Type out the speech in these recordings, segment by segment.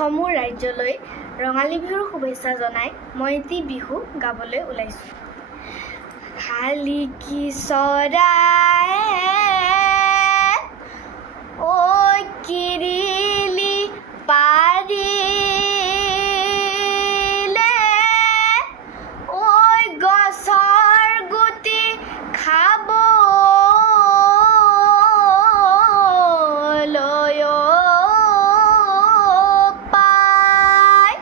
সমূহ ৰাজ্যলৈ ৰঙালী বিহুৰ শুভেচ্ছা জনাই মই এটি বিহু গাবলৈ ওলাইছোঁ। খালি কি চৰাই ঐ কিৰিলি পাৰিলে ঐ গছৰ গুটি খাবলৈ পাই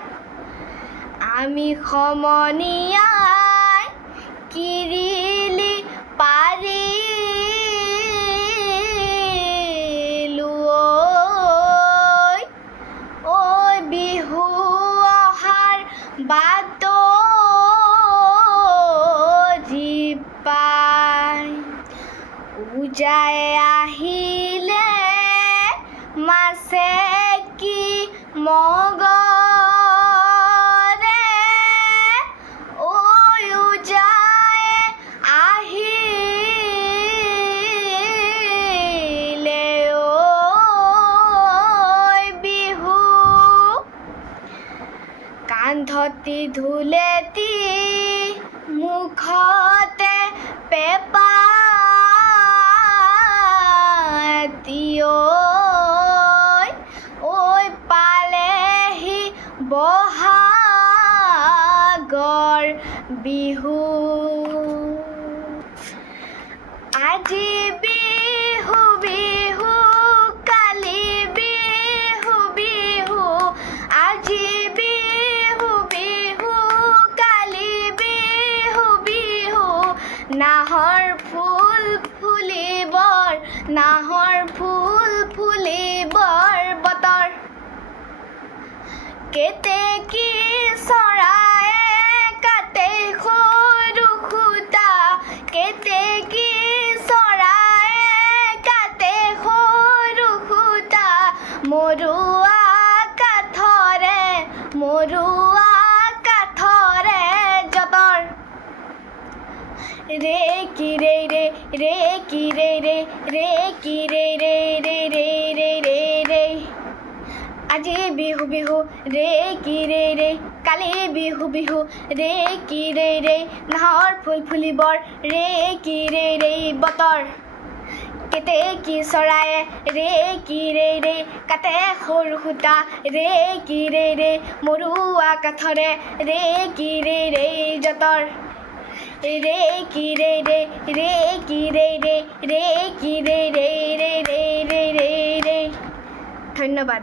আমি সমনীয়াই কিৰিলি পাৰিলো ঐ বিহু অহাৰ বাতৰি পাই উজাই আহিলে মাছে কি মগৰে ঐ উজাই আহিলে বিহু কান্ধতি ধুলেতি মুখতে পেপাতি ঐ পালেহি বহাগৰ বিহু আজি বিহু বিহু কালি বিহু বিহু আজি বিহু বিহু কালি বিহু বিহু নাহৰ ফুল ফুলিবৰ নাহৰ ফুল ফুলিবৰ বতৰ কেতেকী চৰায়ে কাটে সৰু সূতা কেতেকী চৰায়ে কাটে সৰু সূতা মৰুৱা কাঠৰে যতৰ ৰে কি ৰে ৰে ৰে কি ৰে ৰে ৰে কি ৰে ৰে ৰে ৰে ৰে ৰে ৰে আজি বিহু বিহু ৰে কি ৰে ৰে কালি বিহু বিহু ৰে কি ৰে ৰে নাহৰ ফুল ফুলিবৰ ৰে কি ৰে ৰে বতৰ কেতেকী চৰায়ে ৰে কি ৰে ৰে কাটে সৰু সূতা ৰে কি ৰে ৰে মৰুৱা কাঠৰে ৰে কি ৰে ৰে যতৰ ৰে কি ৰে ৰে ৰে কি ৰে ৰে ৰে কি ৰে ৰে ৰে ৰে ৰে ৰে ৰে ধন্যবাদ।